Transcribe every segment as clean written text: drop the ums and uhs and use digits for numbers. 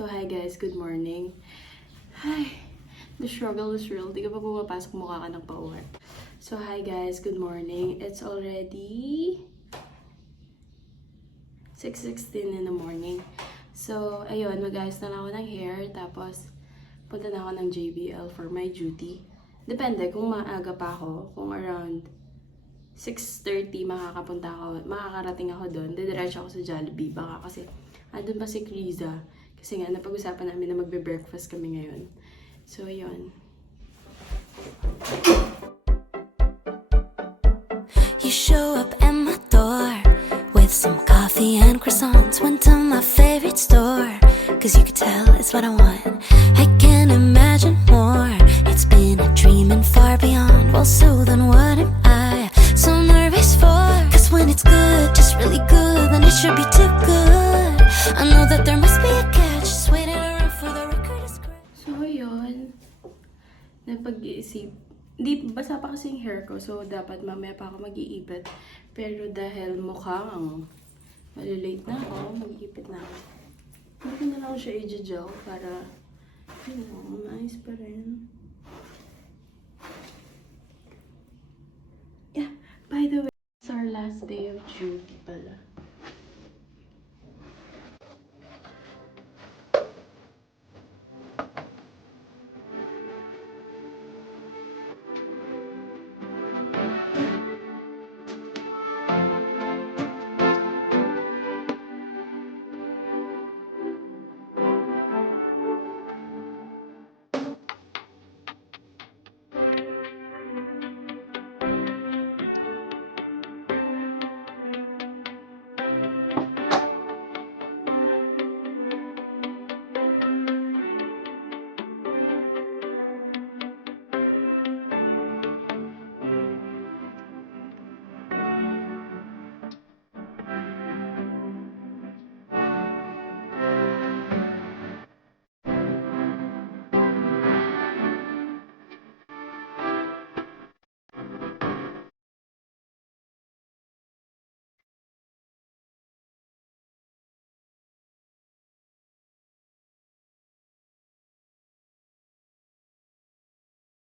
So, hi guys, good morning. Hi, the struggle is real. Di ka pa pumapasok, mukha ka ng pa-uwi. So, hi guys, good morning. It's already 6:16 in the morning. So, ayun, mag-ayos na lang ako ng hair. Tapos, punta na ako ng JBL for my duty. Depende kung maaga pa ako. Kung around 6:30 makakarating ako doon. Didiretso ako sa Jollibee. Baka kasi, andun pa si Kriza. Kasi nga, napag-usapan namin na magbe-breakfast kami ngayon. So, ayun. You show up at my door with some coffee and croissants. Went to my favorite store, cause you could tell it's what I want. I can't imagine more. It's been a dream and far beyond. Well, so then what am I so nervous for? Cause when it's good, just really good, then it should be too good. I know that there must be a catch, just waiting around for the record to scratch. So, ayun. Napag-iisip. Di, basa pa kasi yung hair ko, so dapat mamaya pa ako mag-iipit. Pero dahil mukhang malilate na ako, mag-iipit na ako. Hindi na lang siya i-gel para, you know, nice pa rin. Yeah, by the way, it's our last day of duty pala.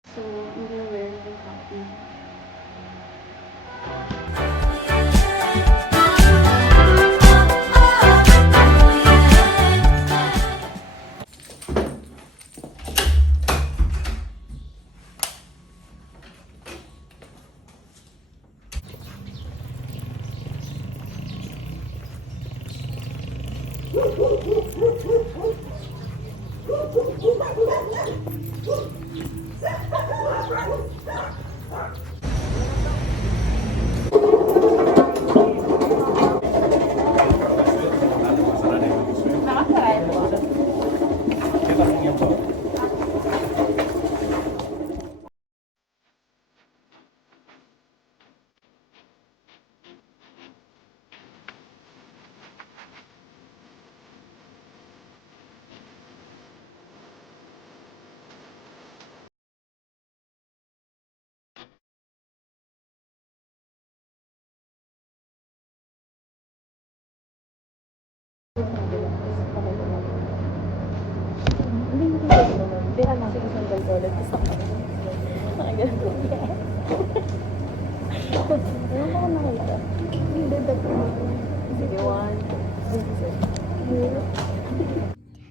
So, I'm gonna wear my copy.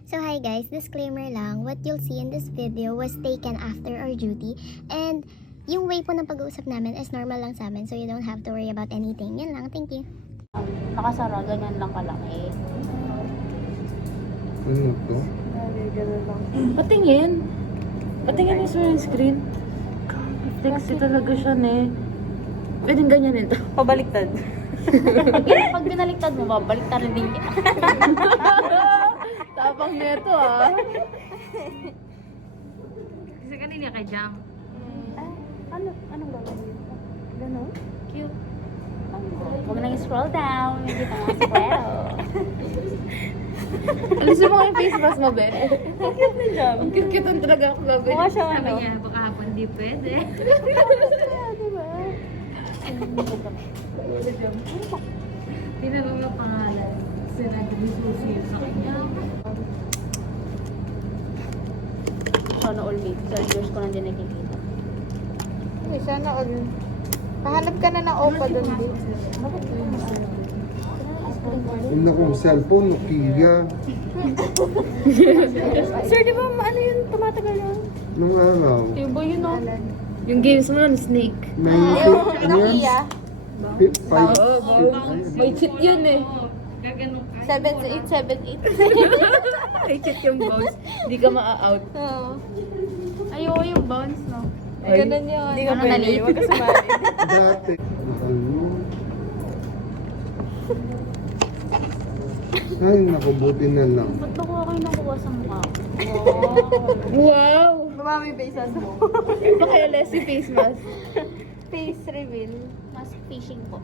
So hi guys, disclaimer lang, what you'll see in this video was taken after our duty and yung way po ng pag-uusap namin is normal lang sa amin, so you don't have to worry about anything. Yan lang, thank you. Nakasara, ganyan lang kalaki. Ano to? Patingin. Patingin yung sa screen. Flexy talaga siya, ne. Pwedeng ganyan ito. Pabaliktad. Pag binaliktad mo, babaliktad rin din kita. Tapang neto, ah. Kasi kanina kay Jam. Anong gagawin dito? Ganon? Cute. Huwag nang scroll down. Hindi pa nga square. Alisin mo nga yung face mask mo, Ben. Ang cute na Jam. Ang cute talaga ako gagawin. Mukha siya, Sabi niya, baka hapon di pwede. Diba? Tinanong ng pangalan. Sinabi ni Susie sa kanya. sana all 12 years ko nang din nakikita. Hindi, sana all. Pahanap ka na ng Oppa doon din. Yung na kong cellphone, Nokia. Sir, di ba ano yun? Tumatagal yun? Nung araw. Tibo yun o. Yung games mo nun, Snake. 19 years. Nokia. May cheat yun eh. 7878. May cheat yung bounce. Hindi ka maa-out. Oo. Ayaw yung bounce, no? Ganun yun. Hindi ka Ano, pwede. nali- Huwag ka sumali. Dati. Ay, naku, buti na lang. Ba't ba ko kayo nakuha sa mukha? Wow! Bumami ba isa sa Pakailan si face mask. face reveal? Mas fishing po.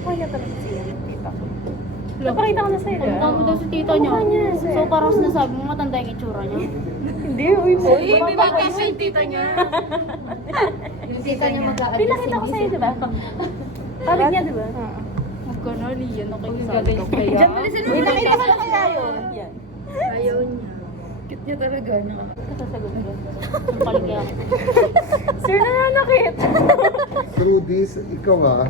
Kaya talaga siya. Napakita ko na sa'yo. Ang tawag daw si tita niya. So parang sinasabi mo matanda yung itsura niya. Hindi, uy mo. May kasi yung tita niya. Yung tita niya mag-a-adjust. Pinakita ko sa'yo, diba? Pabig niya, diba? Huwag ka na, Lian. Nakikigagay kaya. Diyan, bilisin mo. Nakita ko na kaya yun. Ayaw niya. Cute niya talaga. Nakasasagot ko. Ang paligay ako. Sir, nananakit. Trudis, ikaw ah.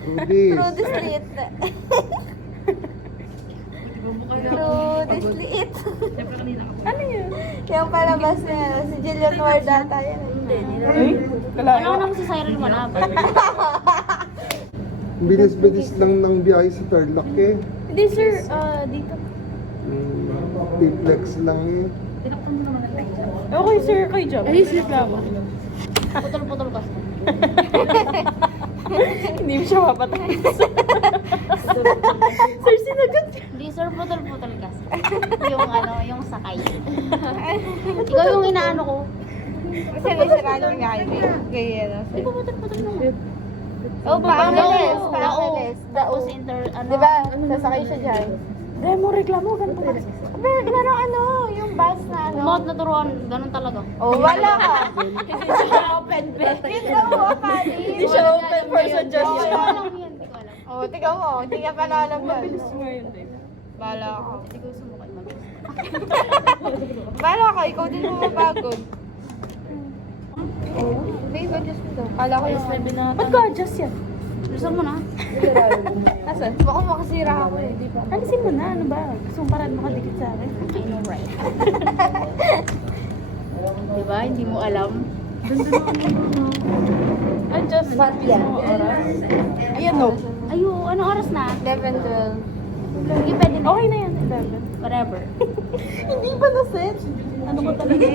Trudis. Through the slit. Through the slit. Ano yun? Yung palabas niya, si Jillian Wardata yan. Ano nang si Cyril Manaba? Bilis-bilis lang ng biyahe sa Tarlac eh. Hindi sir, dito. T-flex lang eh. Okay, sir, kay Job. Ay, sleep lang ako. Putol-putol kasi. Hindi mo siya mapatay. Sir, sinagot niya. Hindi sir, putol-putol kasi. Yung ano, yung sakay. Ikaw yung inaano ko. Kasi may siraan yung nga kaya na. Hindi ko putol-putol naman. Oh, pa-Angeles. Oo. Pa-Angeles. Tapos ano. Diba? Sasakay siya dyan. Dahil mo reklamo, ganito kasi. Pero gano'n ano, yung bus na ano. Umot na turuan, ganun talaga. Oh, wala ka. Hindi siya open bed. Hindi ka mo, Pali. Hindi siya open for suggestion. Oh, Alam mo yun, hindi ko alam. oh, tingnan mo. Hindi ka pa alam yun. Bahala ka. Hindi ko sumukay mabilis. Bahala ka, ikaw din mo mapagod. Hindi, adjust mo daw. Kala ko yung sabi na... Ba't ka adjust yan? Gusto mo na? Nasaan? Baka makasira ako eh. Alisin mo na, ano ba? Gusto mong parang makadikit sa akin? I know, right? Diba? Hindi mo alam. Adjust. Ba't yan? Ayan no. Ayo, anong oras na? 11, 12. Hindi pwede na. Okay na yan, 11. Whatever. Hindi ba na-set? Ano ko talaga?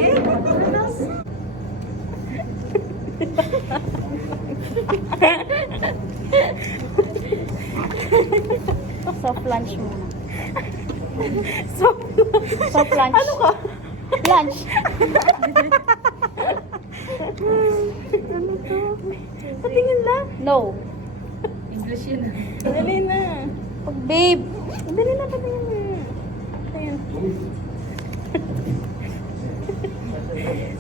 Soft lunch muna. Soft lunch. Ano ka? Lunch. Ano to? Patingin lang. No. Dali na. Pag babe. Dali na, patingin mo. Ayan.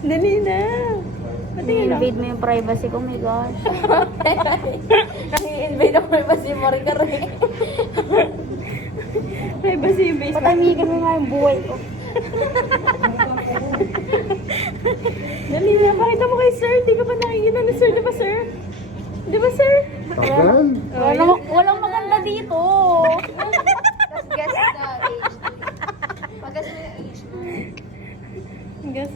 Dali na. Patingin lang. I-invade mo yung privacy ko, my gosh. Naki-invade ang privacy mo rin ka rin. Privacy base. Patamigan mo nga yung buhay ko. Dali na, pakita mo kay sir. Hindi ka pa nakikita ni sir. Di ba sir? Di ba sir? Tagal. Walang maganda dito. Tapos guess the age. Pag-guess mo yung age mo. Guess.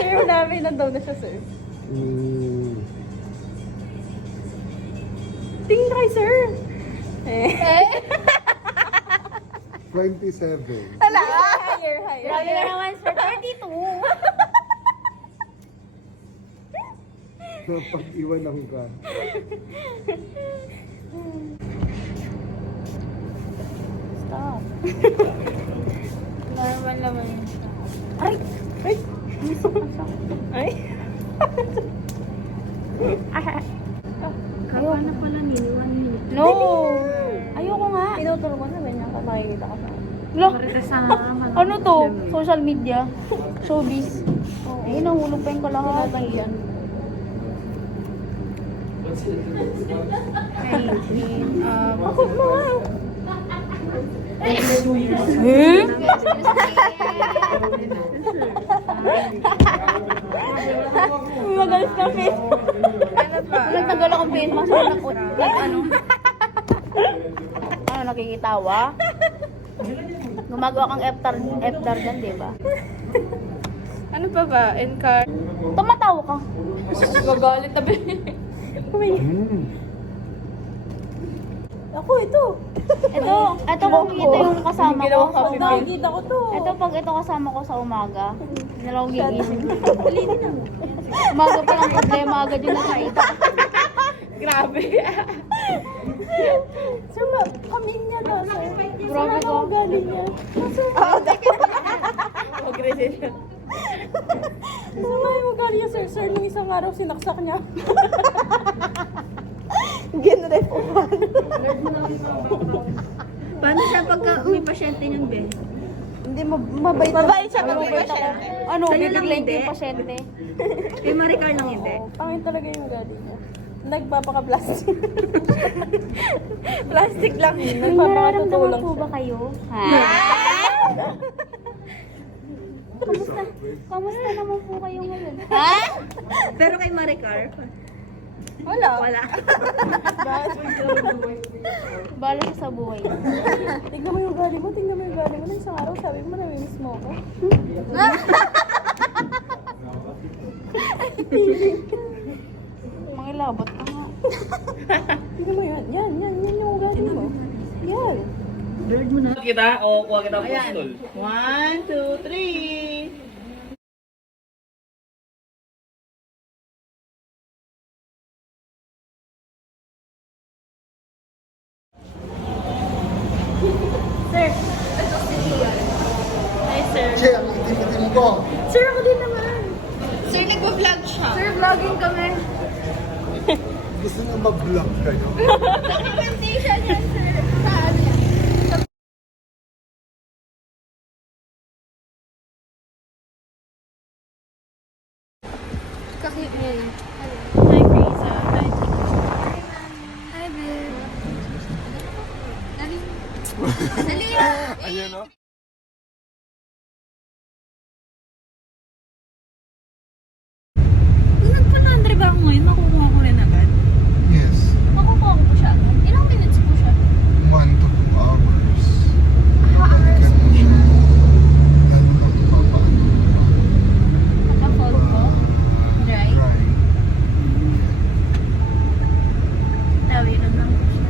Sir, namin nandaw na siya sir. Tingin ka kay sir. 27. Hala! Higher, higher. Grabe na naman, sir. 32. Napag-iwanan ka. Stop. Normal naman yun. Ay! Ay! Ay! Ayaw na pala ni 1 minute. No! Ayoko nga. Tinuturo ko naman yung makikita ka sa Look. Ano to? Social media. Showbiz. Ayun, nahulog pa yung kalahati. Yan. Ako mo nga. Magalis na face. Nagtagal akong face mask. Ano, nakikitawa? Gumagawa kang F-dar dyan, di ba? Ano pa ba? Encar? Tumatawa ka. Gagalit na ba? Ako, ito. Ito kung ito yung kasama ko. Nakikita ko to. Ito pag ito kasama ko sa umaga. Hindi na lang ako gigising. Umaga pa lang problema agad yung nakita. Grabe. Sir, pamilya na. Grabe ko. Galing niya. Aggressive siya. Sama yung ugali niya, sir. Sir, nung isang araw sinaksak niya. Paano siya pagka may pasyente niyang be? Hindi, mabait. Mabait siya pag may pasyente. Ano, Sa'yo lang bibiglayin ko hindi. yung pasyente. Kay Maricar lang hindi. Pangin talaga yung ugali niya. Nagpapaka-plastic. Plastic lang. Nagpapakatutulong po ba kayo? Kamusta naman po kayo ngayon? Pero kay Maricar, Wala. wala. Bala siya sa buhay. Tignan mo yung ugali mo, tignan mo yung ugali mo. Nang isang araw, sabi mo, namimiss mo ako. Mga labot ka nga. Tignan mo yan. Yan yung ugali mo. Yan. Kita o kuha kita ng pistol. 1, 2, 3. Che, ang itim-itim ko. Sir, ako din naman. Sir, nagpa-vlog siya. Sir, vlogging kami. Gusto niyo mag-vlog kayo? Documentation yan, sir. Saan yan? Kakit niya yun. Hi, Krisa. Hi, babe. Ayan o. Kung nagpa-laundry ba ako ngayon, makukuha ko rin agad. Yes. Makukuha ko siya. Ilang minutes po siya? 1 to 2 hours. Balikan mo siya. Lalo na ipapaano mo pa. Naka-fold ko? Dry? Dry. Tawiran lang po siya.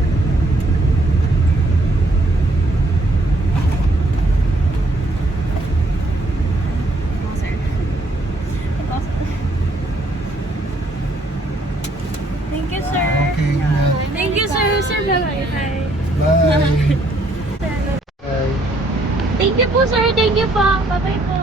Ito, sir. Ito, sir. Thank you, sir. Okay, ingat. Thank you, sir. Sir, bye-bye. Bye. Bye. Bye. Thank you po, sir. Thank you po. Bye-bye po.